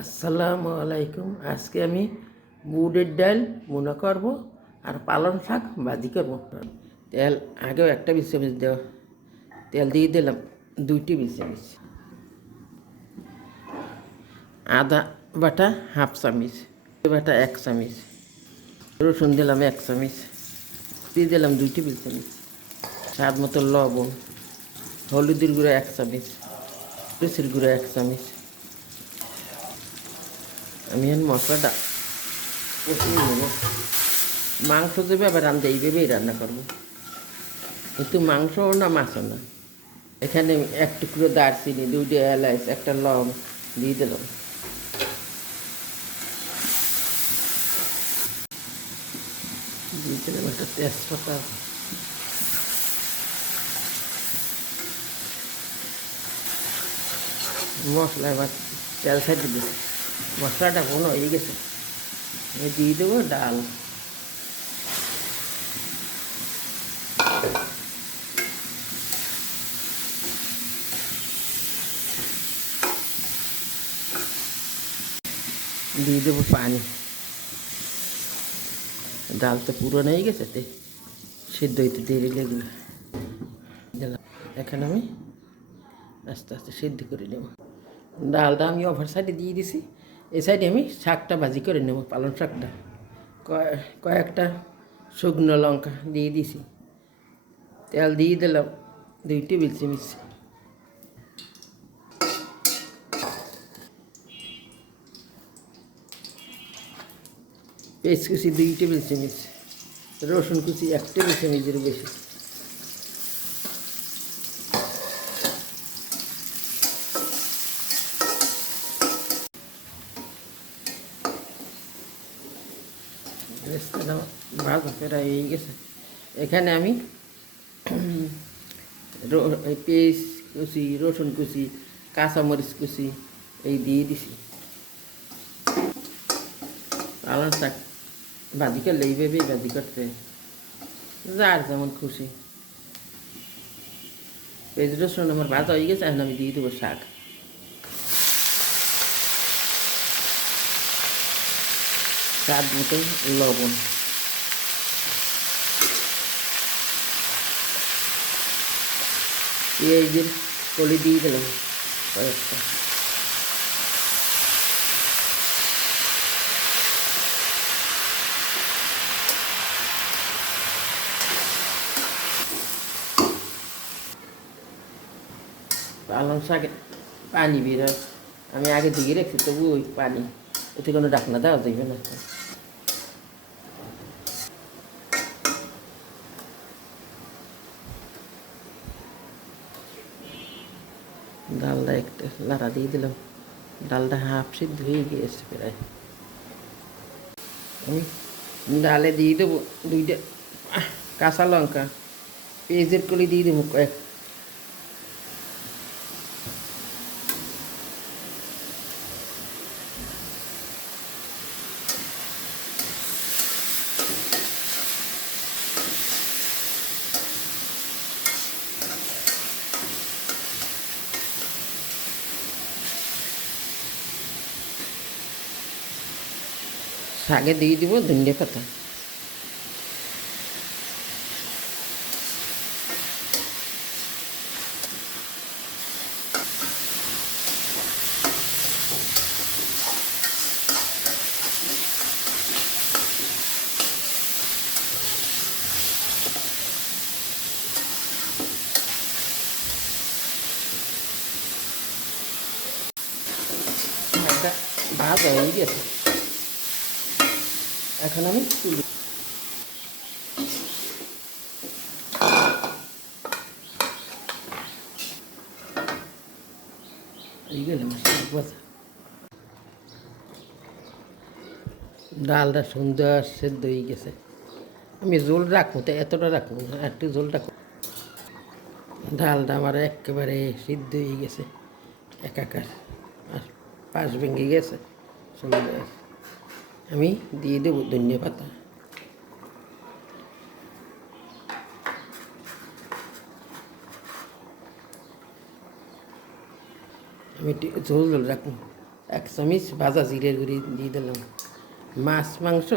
আসসালামু আলাইকুম। আজকে আমি বুটের ডাল মুনা করব আর পালং শাক ভাজি করব। তেল, আগেও একটা বিশ চামচ দেওয়া, তেল দিয়ে দিলাম দুইটি টেবিল চামচ আদা বাটা হাফ চামচ বাটা এক চামচ, রসুন দিলাম এক চামচ, দিয়ে দিলাম দুইটি টেবিল চামচ স্বাদ মতো লবণ, হলুদের গুঁড়ো এক চামচ রসির গুঁড়ো এক চামচ আমি এখন মশলাটা কষিয়ে নেব মাংস দেবে আবার রান্না এইভাবেই রান্না করব কিন্তু মাংসও না মাছও না এখানে এক টুকরো দারচিনি দুইটা এলাচ একটা লং দিয়ে দিলাম দিয়ে দিলাম একটা তেজপাতা মশলা এবার তেল সাইড দিচ্ছি মশলাটা কোনো হয়ে গেছে। দিয়ে দেবো ডাল। দিয়ে দেবো পানি। ডাল তো পুরো হয়ে গেছে তে, সিদ্ধ হইতে দেরি লেগে এখন আমি আস্তে আস্তে সিদ্ধ করে নেব। ডালটা আমি ওভার সাইডে দিয়ে দিছি। এই সাইডে আমি শাকটা ভাজি করে নেব, পালং শাকটা। কয়- কয়েকটা শুকনো লঙ্কা দিয়ে দিছি। তেল দিয়ে দিলাম, দুই টেবিল চামচ। পেঁয়াজ কুচি দুই টেবিল চামচ। রসুন কুচি এক টেবিল চামচের বেশি। ভাজা প্রায় হয়ে গেছে এখানে আমি র- এই পেঁয়াজ কুচি রসুন কুচি কাঁচামরিচ কুচি এই দিয়ে দিছি পালং শাক ভাজি করলে এইভাবেই ভাজি করতে যার যেমন খুশি পেঁয়াজ রসুন আমার ভাজা হয়ে গেছে এখন আমি দিয়ে দেবো শাক স্বাদ মতো লবণ পেঁয়াজের কলি দিয়ে দিলাম কয়েকটা পালং শাকে পানি বেরোয় আমি আগে দিয়ে রেখেছি তবু ওই পানি ওতে কোনো ডাকনা দেওয়া যাবে না ডালটা একটা লাড়া দিয়ে দিলাম। ডালটা হাফ সিদ্ধ হয়ে গিয়েছে প্রায়। আমি ডালে দিয়ে দেবো দুইটা কাঁচা লঙ্কা, পেঁয়াজের কলি দিয়ে দেবো কয়েক শাকে দিয়ে দিব ধনিয়া পাতা শাকটা ভাজা হয়ে গেছে এখন আমি তুলি ডালটা সুন্দর সেদ্ধ হয়ে গেছে। আমি জোল রাখব তো, এতটা রাখব, একটু জোল রাখব। ডালটা আমার একেবারে সিদ্ধ হয়ে গেছে, একাকার। আর পাশ ভেঙে গেছে সুন্দর আমি দিয়ে দেবো ধনিয়া পাতা আমি ঝোল ঝোল রাখব। এক চামিচ ভাজা জিরের গুঁড়ি দিয়ে দিলাম। মাছ, মাংস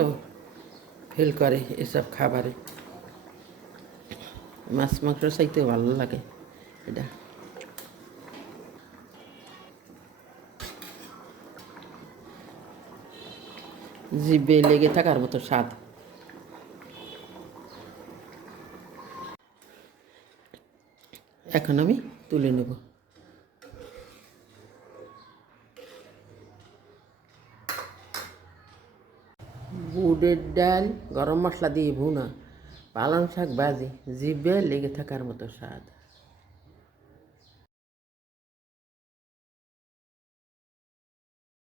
ফেল করে এসব খাবারে। মাছ, মাংস চাইতে ভালো লাগে এটা। জিবে লেগে থাকার মতো স্বাদ। এখন আমি তুলে নেব। বুটের ডাল, গরম মশলা দিয়ে ভুনা পালং শাক ভাজি জিবে লেগে থাকার মতো স্বাদ।